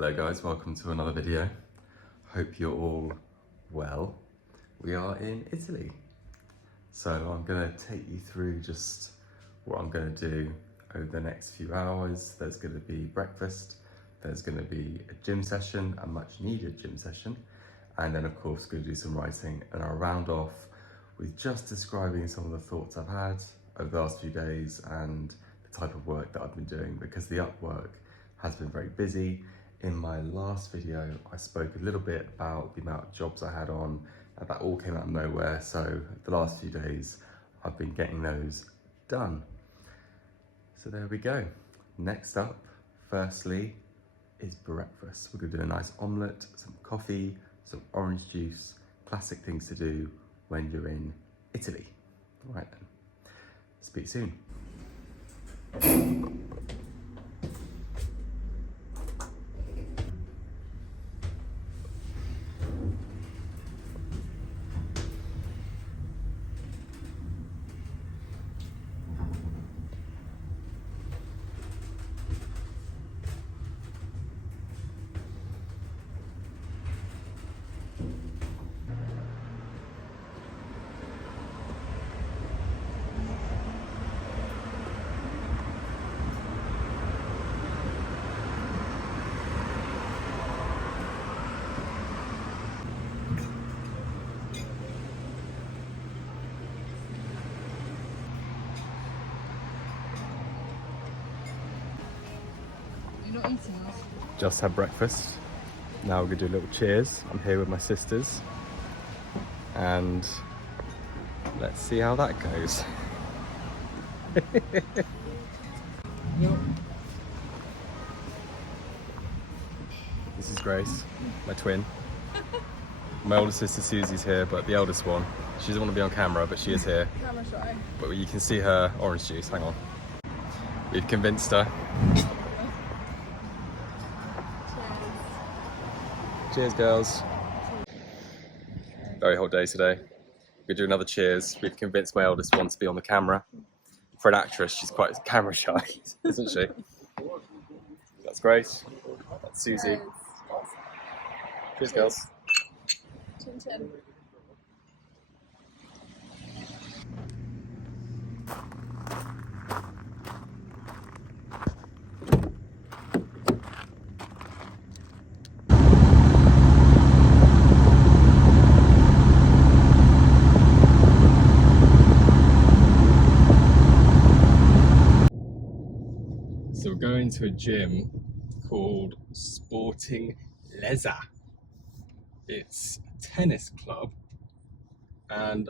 Hello guys, welcome to another video. Hope you're all well. We are in Italy. So I'm going to take you through just what I'm going to do over the next few hours. There's going to be breakfast, there's going to be a gym session, a much needed gym session, and then of course going to do some writing, and I'll round off with just describing some of the thoughts I've had over the last few days and the type of work that I've been doing, because the up work has been very busy. In my last video, I spoke a little bit about the amount of jobs I had on, and that all came out of nowhere. So the last few days, I've been getting those done. So there we go. Next up, firstly, is breakfast. We're gonna do a nice omelette, some coffee, some orange juice, classic things to do when you're in Italy. All right then, speak soon. You're not eating this? Just had breakfast. Now we're gonna do a little cheers. I'm here with my sisters, and let's see how that goes. This is Grace, my twin. My older sister Susie's here, but the eldest one, she doesn't want to be on camera, but she is here. Camera shy. But you can see her orange juice. Hang on. We've convinced her. Cheers, girls. Very hot day today. We're doing another cheers. We've convinced my eldest one to be on the camera. For an actress, she's quite camera shy, isn't she? That's Grace. That's Susie. Cheers, girls. Chin chin. So we're going to a gym called Sporting Leza. It's a tennis club, and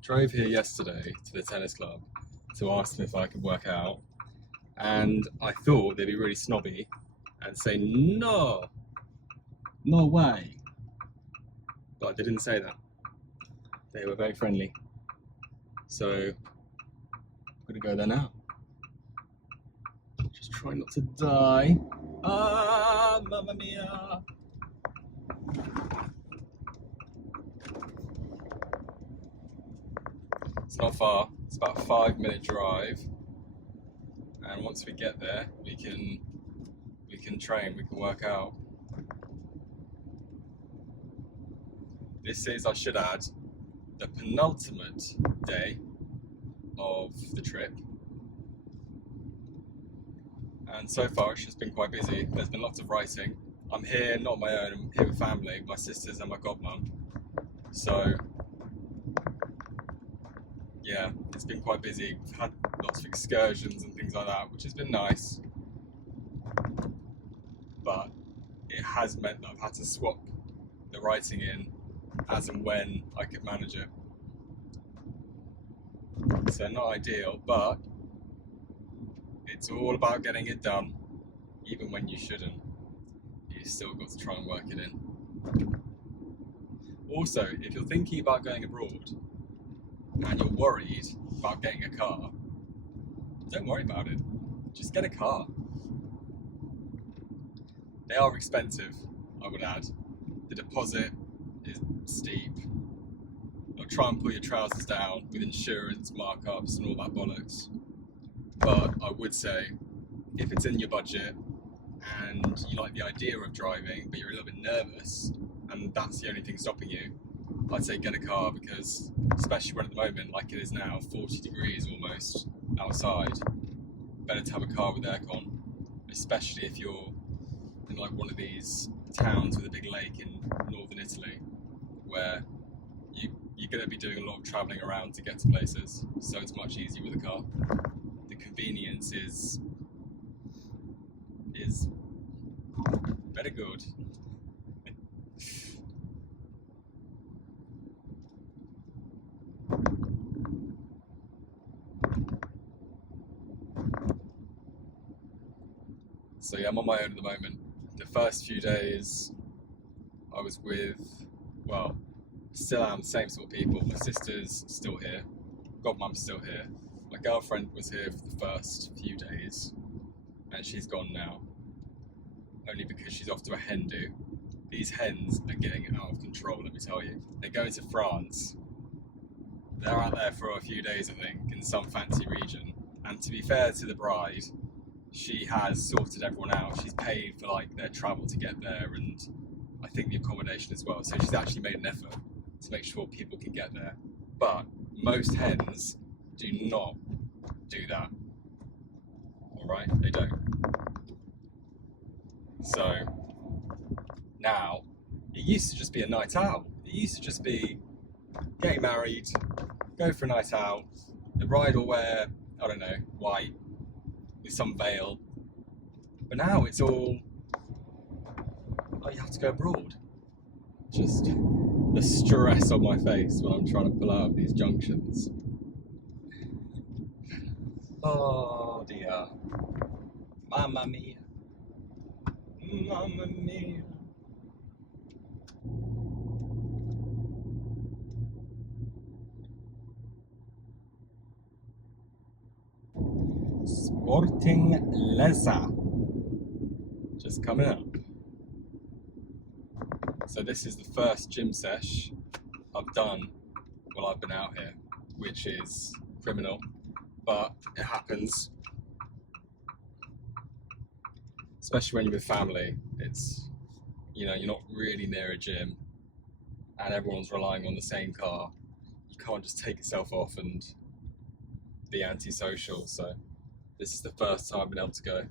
drove here yesterday to the tennis club to ask them if I could work out, and I thought they'd be really snobby and say no way, but they didn't say that. They were very friendly, so I'm gonna go there now. Just try not to die. Ah, mamma mia. It's not far, it's about a 5-minute drive. And once we get there, we can train, we can work out. This is, I should add, the penultimate day of the trip. And so far it's just been quite busy. There's been lots of writing. I'm here, not on my own, I'm here with family, my sisters and my godmum. So yeah, it's been quite busy. We've had lots of excursions and things like that, which has been nice. But it has meant that I've had to swap the writing in as and when I could manage it. So not ideal, but it's all about getting it done, even when you shouldn't. You still got to try and work it in. Also, if you're thinking about going abroad and you're worried about getting a car, don't worry about it. Just get a car. They are expensive, I would add. The deposit is steep. They'll try and pull your trousers down with insurance markups and all that bollocks. But I would say, if it's in your budget and you like the idea of driving, but you're a little bit nervous, and that's the only thing stopping you, I'd say get a car, because especially when at the moment, like it is now, 40 degrees almost outside, better to have a car with aircon, especially if you're in like one of these towns with a big lake in northern Italy, where you're going to be doing a lot of travelling around to get to places, so it's much easier with a car. The convenience is very good. So yeah, I'm on my own at the moment. The first few days I was with, well, still am, same sort of people. My sister's still here, godmum's still here. My girlfriend was here for the first few days, and she's gone now, only because she's off to a hen do. These hens are getting out of control, let me tell you. They're going to France. They're out there for a few days, I think, in some fancy region. And to be fair to the bride, she has sorted everyone out. She's paid for like their travel to get there, and I think the accommodation as well. So she's actually made an effort to make sure people can get there. But most hens do not do that. All right, they don't. So now, it used to just be a night out. It used to just be getting married, go for a night out. The bride will wear, I don't know, white with some veil. But now it's all, oh, you have to go abroad. Just the stress on my face when I'm trying to pull out of these junctions. Oh dear. Mamma mia. Mamma mia. Sporting Lesa. Just coming up. So this is the first gym sesh I've done while I've been out here, which is criminal, but it happens. Especially when you're with family, it's, you know, you're not really near a gym and everyone's relying on the same car. You can't just take yourself off and be antisocial. So this is the first time I've been able to go.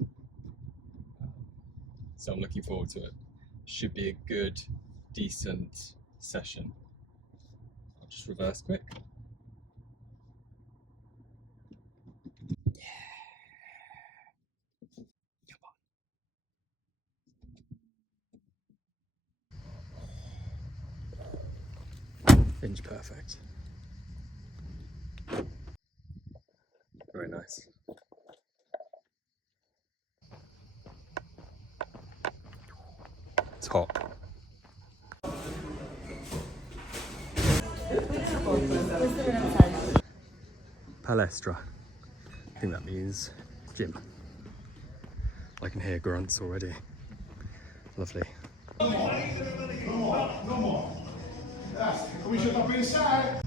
So I'm looking forward to it. Should be a good, decent session. I'll just reverse quick. Hinge perfect. Very nice. It's hot. Palestra. I think that means gym. I can hear grunts already. Lovely. Cominciate a pensare.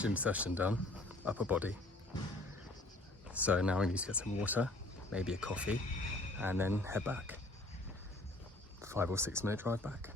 gym session done, upper body. So now we need to get some water, maybe a coffee, and then head back. 5 or 6 minute drive back.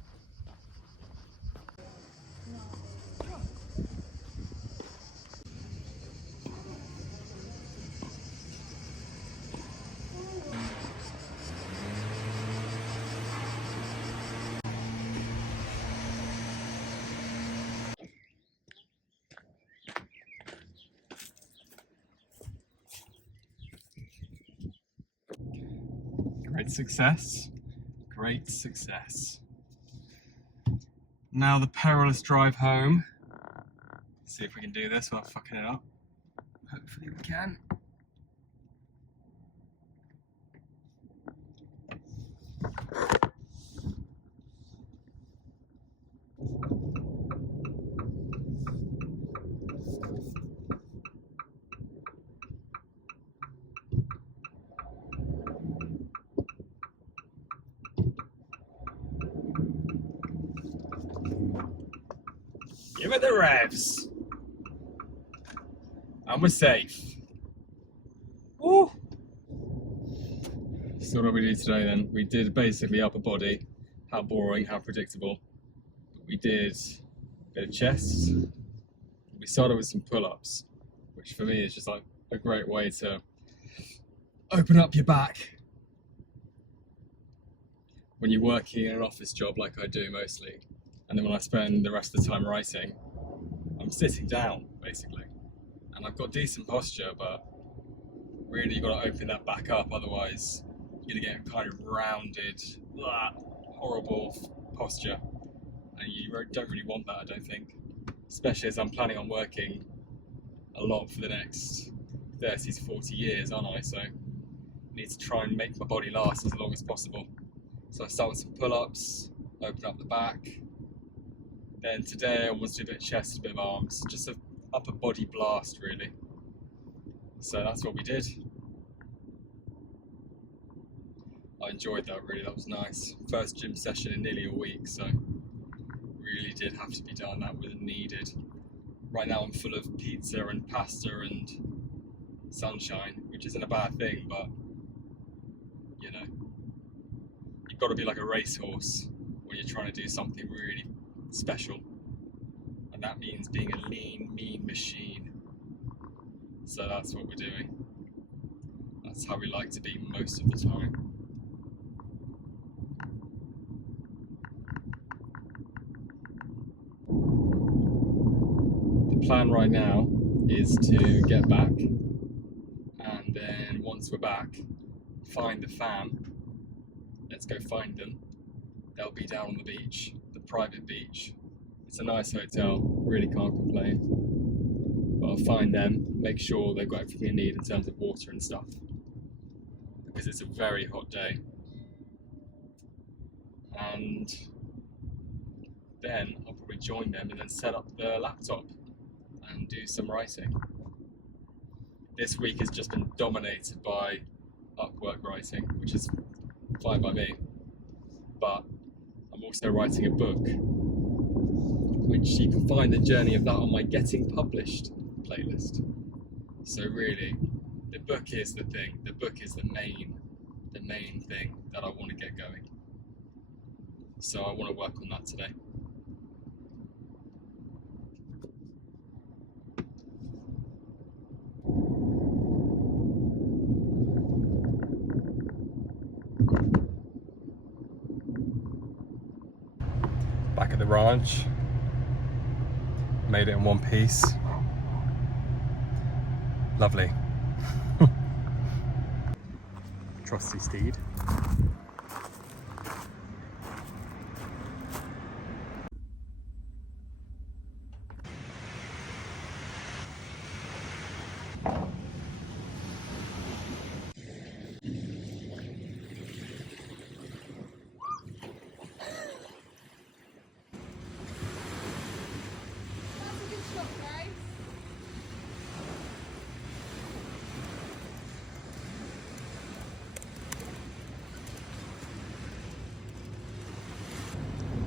Great success, great success. Now the perilous drive home. See if we can do this without fucking it up. Hopefully we can. Give it the revs. And we're safe. Woo! So what did we do today then? We did basically upper body. How boring, how predictable. We did a bit of chest. We started with some pull-ups, which for me is just like a great way to open up your back when you're working in an office job like I do mostly. And then when I spend the rest of the time writing, I'm sitting down basically. And I've got decent posture, but really you've got to open that back up, otherwise you're gonna get kind of rounded, horrible posture. And you don't really want that, I don't think. Especially as I'm planning on working a lot for the next 30 to 40 years, aren't I? So I need to try and make my body last as long as possible. So I start with some pull-ups, open up the back. Then today I want to do a bit of chest, a bit of arms, just an upper body blast really. So that's what we did. I enjoyed that really, that was nice. First gym session in nearly a week, so really did have to be done, that was needed. Right now I'm full of pizza and pasta and sunshine, which isn't a bad thing, but you know, you've got to be like a racehorse when you're trying to do something really special, and that means being a lean, mean machine. So that's what we're doing. That's how we like to be most of the time. The plan right now is to get back, and then once we're back, find the fam. Let's go find them. They'll be down on the beach, the private beach. It's a nice hotel, really can't complain. But I'll find them, make sure they've got everything they need in terms of water and stuff, because it's a very hot day. And then I'll probably join them and then set up the laptop and do some writing. This week has just been dominated by Upwork writing, which is fine by me. But I'm also writing a book, which you can find the journey of that on my Getting Published playlist. So really, the book is the thing. The book is the main thing that I want to get going. So I want to work on that today. Back at the ranch, made it in one piece. Lovely. Trusty steed.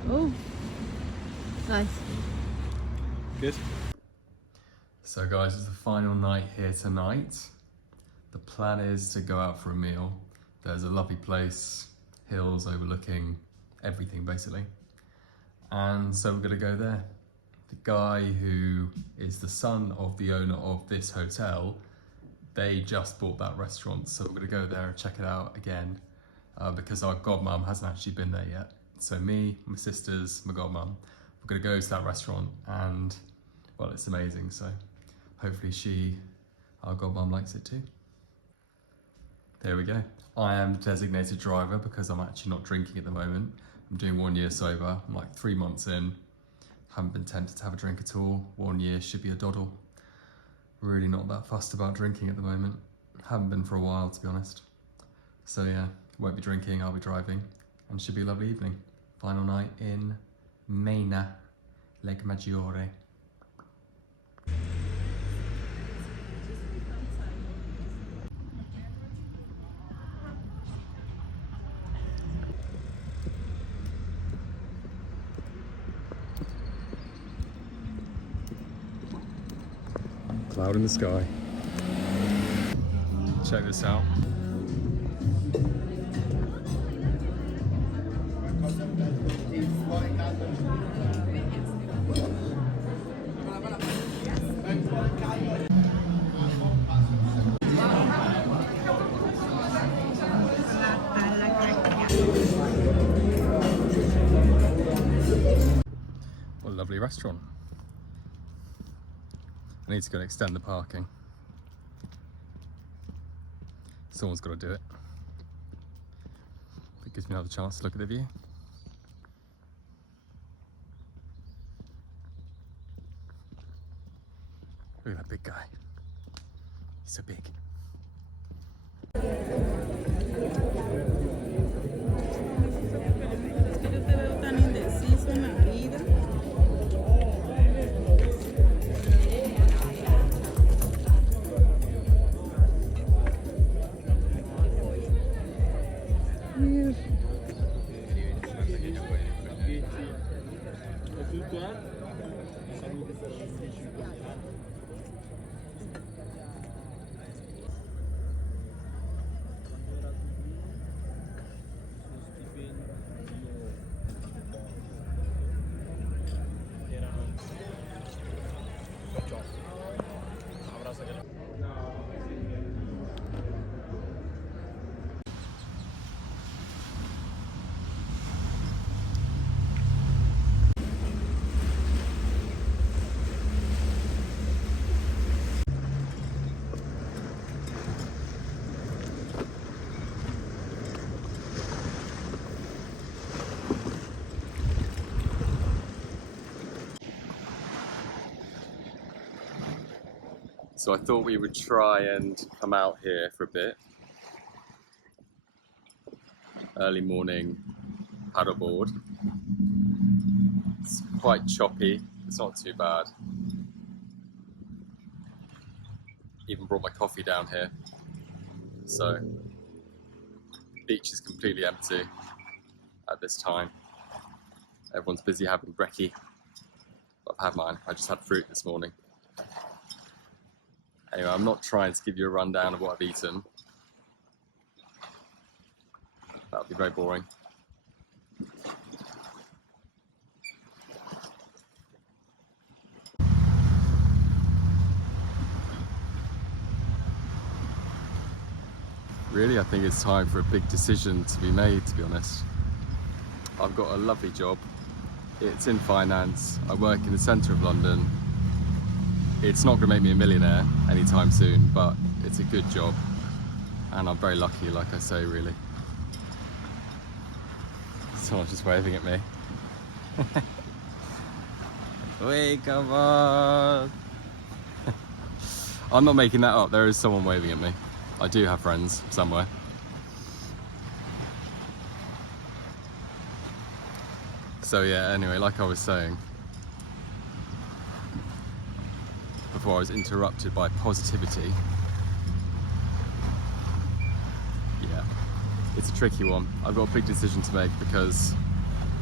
Oh, nice. Good. So guys, it's the final night here tonight. The plan is to go out for a meal. There's a lovely place, hills overlooking everything basically. And so we're gonna go there. The guy who is the son of the owner of this hotel, they just bought that restaurant. So we're gonna go there and check it out again because our godmum hasn't actually been there yet. So me, my sisters, my godmum, we're gonna go to that restaurant and, well, it's amazing. So hopefully our godmum likes it too. There we go. I am the designated driver because I'm actually not drinking at the moment. I'm doing 1 year sober. I'm like 3 months in. Haven't been tempted to have a drink at all. 1 year should be a doddle. Really not that fussed about drinking at the moment. Haven't been for a while, to be honest. So yeah, won't be drinking, I'll be driving. And should be a lovely evening. Final night in Mena, Lake Maggiore. Cloud in the sky. Check this out. What a lovely restaurant. I need to go and extend the parking. Someone's got to do it. It gives me another chance to look at the view. Look at that big guy. He's so big. So I thought we would try and come out here for a bit. Early morning paddleboard. It's quite choppy, it's not too bad. Even brought my coffee down here. So, the beach is completely empty at this time. Everyone's busy having brekkie. I've had mine, I just had fruit this morning. Anyway, I'm not trying to give you a rundown of what I've eaten. That would be very boring. Really, I think it's time for a big decision to be made, to be honest. I've got a lovely job. It's in finance. I work in the centre of London. It's not going to make me a millionaire anytime soon, but it's a good job. And I'm very lucky, like I say, really. Someone's just waving at me. Wait, come on! I'm not making that up, there is someone waving at me. I do have friends somewhere. So yeah, anyway, like I was saying, before I was interrupted by positivity. Yeah, it's a tricky one. I've got a big decision to make because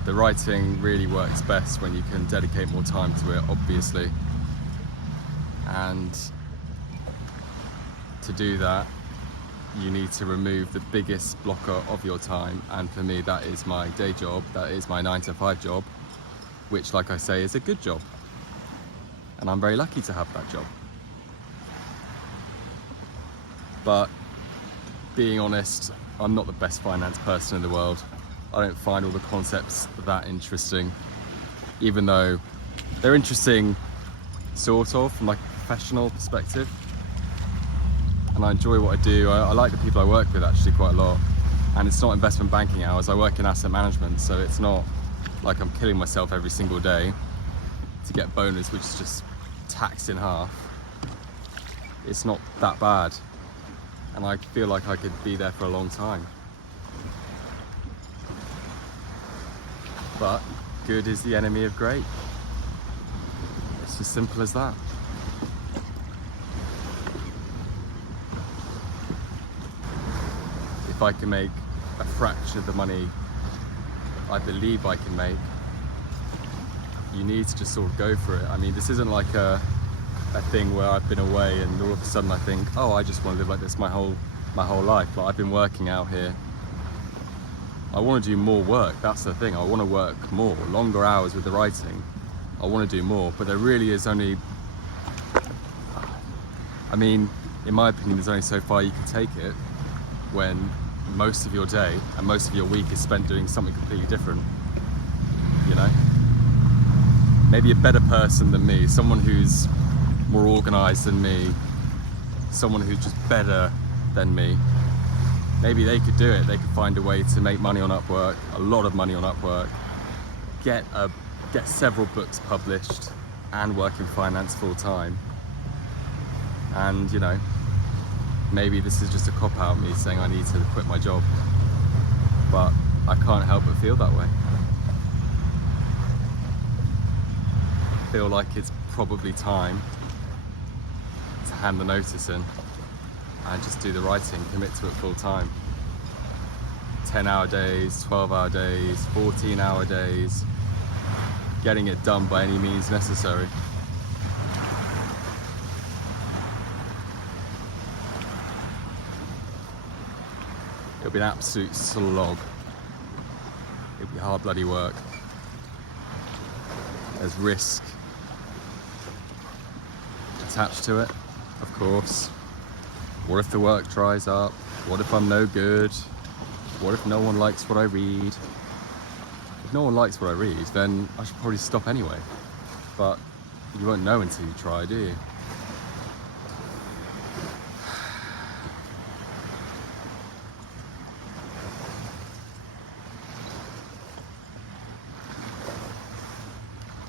the writing really works best when you can dedicate more time to it, obviously. And to do that, you need to remove the biggest blocker of your time. And for me, that is my day job. That is my 9-to-5 job, which, like I say, is a good job. And I'm very lucky to have that job. But being honest, I'm not the best finance person in the world. I don't find all the concepts that interesting, even though they're interesting sort of from like a professional perspective. And I enjoy what I do. I like the people I work with actually quite a lot. And it's not investment banking hours. I work in asset management, so it's not like I'm killing myself every single day to get bonus, which is just taxed in half. It's not that bad. And I feel like I could be there for a long time. But good is the enemy of great. It's as simple as that. If I can make a fraction of the money I believe I can make, you need to just sort of go for it. I mean, this isn't like a thing where I've been away and all of a sudden I think, oh, I just want to live like this my whole life. Like, I've been working out here. I want to do more work. That's the thing. I want to work more, longer hours with the writing. I want to do more, but there really is only, I mean, in my opinion, there's only so far you can take it when most of your day and most of your week is spent doing something completely different, you know? Maybe a better person than me, someone who's more organized than me, someone who's just better than me. Maybe they could do it. They could find a way to make money on Upwork, a lot of money on Upwork, get several books published and work in finance full time. And, you know, maybe this is just a cop-out, me saying I need to quit my job, but I can't help but feel that way. I feel like it's probably time to hand the notice in and just do the writing, commit to it full time. 10-hour days, 12-hour days, 14-hour days, getting it done by any means necessary. It'll be an absolute slog. It'll be hard bloody work. There's risk attached to it, of course. What if the work dries up? What if I'm no good? What if no one likes what I read? If no one likes what I read, then I should probably stop anyway. But you won't know until you try, do you?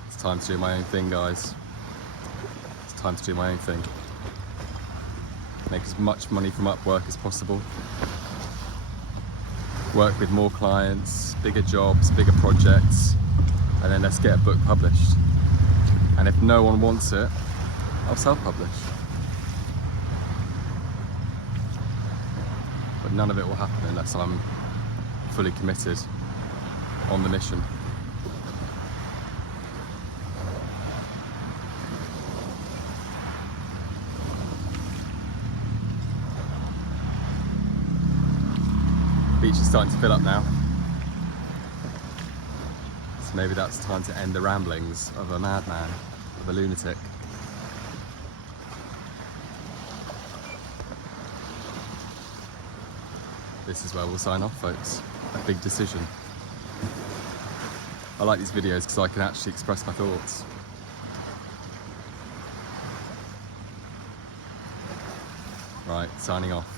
It's time to do my own thing, guys. It's time to do my own thing. Make as much money from Upwork as possible. Work with more clients, bigger jobs, bigger projects, and then let's get a book published. And if no one wants it, I'll self-publish. But none of it will happen unless I'm fully committed on the mission. The beach is starting to fill up now, so maybe that's time to end the ramblings of a madman, of a lunatic. This is where we'll sign off, folks. A big decision. I like these videos because I can actually express my thoughts. Right, signing off.